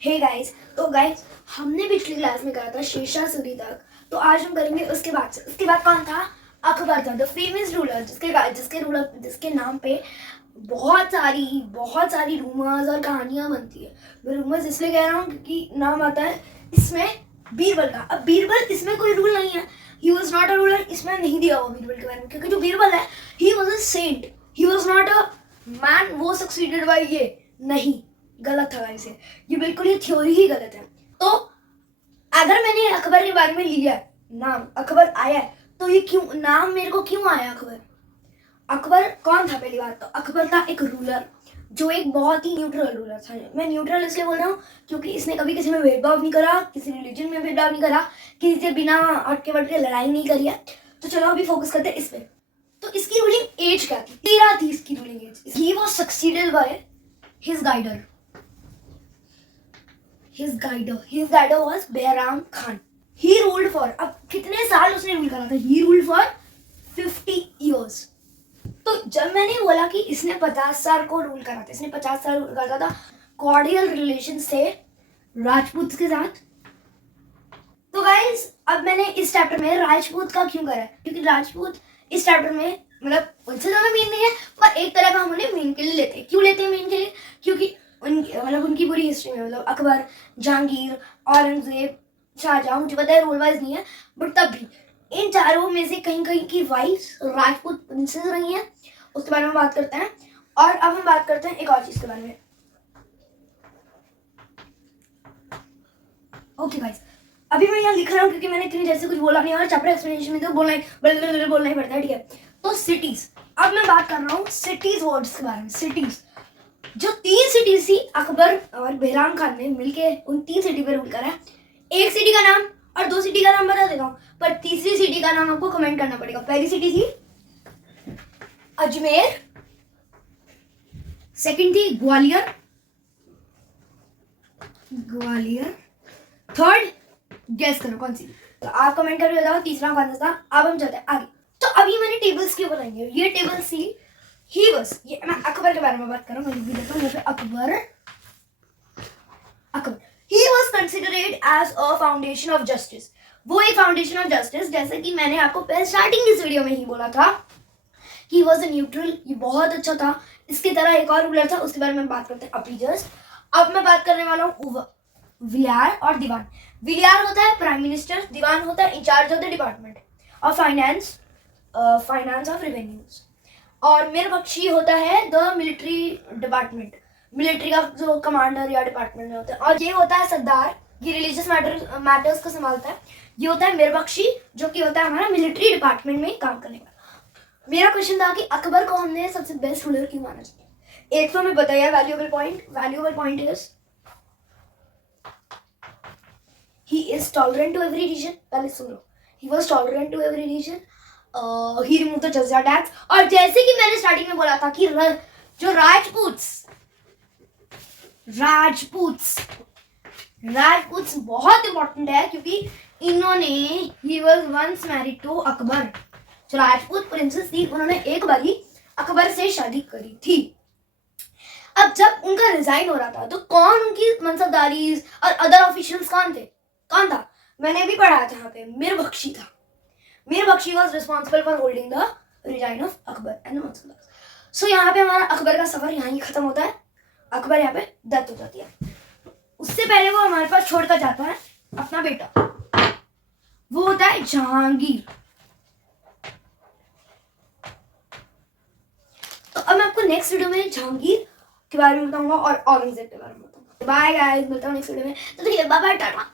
Hey guys, तो guys हमने पिछली क्लास में करा था शेरशाह सूरी तक। तो आज हम करेंगे उसके बाद कौन था? अकबर था, द फेमस रूलर, जिसके नाम पे बहुत सारी रूमर्स और कहानियां बनती है। मैं रूमर्स इसलिए कह रहा हूँ क्योंकि नाम आता है इसमें बीरबल का। अब बीरबल इसमें कोई रूल नहीं है, he was not a ruler. इसमें नहीं दिया हुआ बीरबल के बारे में, क्योंकि जो बीरबल है he was a saint, he was not a man वो सक्सीडेड बाय ये। नहीं, गलत था गाइस, ये बिल्कुल ये थ्योरी ही गलत है। तो अगर मैंने अकबर के बारे में लिया नाम, अकबर आया है, तो ये क्यों नाम मेरे को क्यों आया अकबर? अकबर कौन था? पहली बात तो अकबर था एक रूलर, जो एक बहुत ही न्यूट्रल रूलर था। मैं न्यूट्रल इसलिए बोल रहा हूँ क्योंकि इसने कभी किसी में भेदभाव नहीं करा, किसी रिलीजन में भेदभाव नहीं करा, किसी से बिना हटके बटके लड़ाई नहीं करी है। तो चलो अभी फोकस करते हैं इस पे। तो इसकी रूलिंग एज क्या थी? 13 थी इसकी ruling age. He was succeeded by his guider. His guider was Behram Khan. He ruled for, अब कितने साल उसने रूल करा था? He ruled for 50 years. तो जब मैंने बोला कि इसने 50 साल को रूल करा था, इसने 50 साल रूल करा था कॉर्डियल रिलेशन से राजपूत के साथ। तो गाइस अब मैंने इस चैप्टर में राजपूत का क्यों करा है? क्योंकि राजपूत इस चैप्टर में मतलब उनसे ज्यादा मेन नहीं है, पर एक तरह का हम उन्हें मेन के लिए लेते हैं। क्यों लेते हैं मेन के लिए? क्योंकि उनकी पूरी हिस्ट्री में मतलब अकबर, जहांगीर, औरंगजेब, शाहजहां, मुझे पता है रूल वाइज नहीं है, बट तब भी इन चारों में से कहीं कहीं की वाइफ्स राजपूत प्रिंसेस रही हैं। उसके बारे में बात करते हैं। और अब हम बात करते हैं एक और चीज के बारे में। ओके गाइस, अभी मैं यहाँ लिख रहा हूँ क्योंकि मैंने इतनी देर से कुछ बोला नहीं और चैप्टर एक्सप्लेनेशन में तो बोलना ही पड़ता है, ठीक है। तो सिटीज, अब मैं बात कर रहा हूँ सिटीज वर्ड्स के बारे में। सिटीज, जो 3 सिटीज थी अकबर और behram खान ने मिलके उन 3 सिटी पे रूल करा है। एक सिटी का नाम और 2 सिटी का नाम बता देता हूँ, पर तीसरी सिटी का नाम आपको कमेंट करना पड़ेगा। पहली सिटी थी अजमेर, सेकंड थी ग्वालियर, थर्ड गेस करो कौन सी? तो आप कमेंट करके बताओ तीसरा कौन सा था। अब हम चलते हैं आगे। तो अभी मैंने टेबल्स क्यों बनाएंगे? ये टेबल सी ही बस, ये मैं अकबर के बारे में बात कर रहा हूँ। मैं लिख भी देता हूँ यहाँ पे Akbar he was considered as a foundation of justice. वो एक फाउंडेशन ऑफ जस्टिस, जैसे कि मैंने आपको पहले स्टार्टिंग इस वीडियो में ही बोला था, ही वॉज अ न्यूट्रल। ये बहुत अच्छा था। इसकी तरह एक और रूलर था, उसके बारे में बात करते हैं अभी जस्ट। अब मैं बात करने वाला हूँ विलियर और दीवान। विलियर होता है प्राइम मिनिस्टर, दीवान होता है incharge of the department of finance of revenues, और मिरबख्शी होता है द मिलिट्री डिपार्टमेंट, मिलिट्री का जो कमांडर या डिपार्टमेंट में होता है। और ये होता है सरदार, ये रिलीजियस मैटर्स को संभालता है। ये होता है मिरबख्शी, जो कि होता है हमारा मिलिट्री डिपार्टमेंट में काम करने वाला। मेरा क्वेश्चन था कि अकबर को हमने सबसे बेस्ट रूलर क्यों माना चाहिए? एक तो हमें बताया valuable point is he is tolerant to every region। पहले सुन लो, he was tolerant to every region, he removed the jizya tax. और जैसे कि मैंने स्टार्टिंग में बोला था कि जो राजपूत्स बहुत इंपॉर्टेंट है, क्योंकि इन्होंने he was once married to Akbar. जो राजपूत प्रिंसेस थी उन्होंने एक बारी अकबर से शादी करी थी। अब जब उनका रिजाइन हो रहा था तो कौन उनकी मनसबदारी और अदर ऑफिशियल्स कौन था? मैंने भी पढ़ा था यहाँ पे, मिरबख्शी था। Mirbakhshi was responsible for holding the regime of Akbar and mansabdar. So यहाँ पे हमारा अकबर का सफर यहाँ ही खत्म होता है। अकबर यहाँ पे डेथ हो जाती है। उससे पहले वो हमारे पास छोड़कर जाता है अपना बेटा, वो होता है जहांगीर। तो अब मैं आपको नेक्स्ट वीडियो में जहांगीर के बारे में बताऊंगा और औरंगजेब के बारे में बताऊंगा। बाय गाइस, मिलता हूँ नेक्स्ट वीडियो में। तो ठीक है, बाय बाय, टाटा।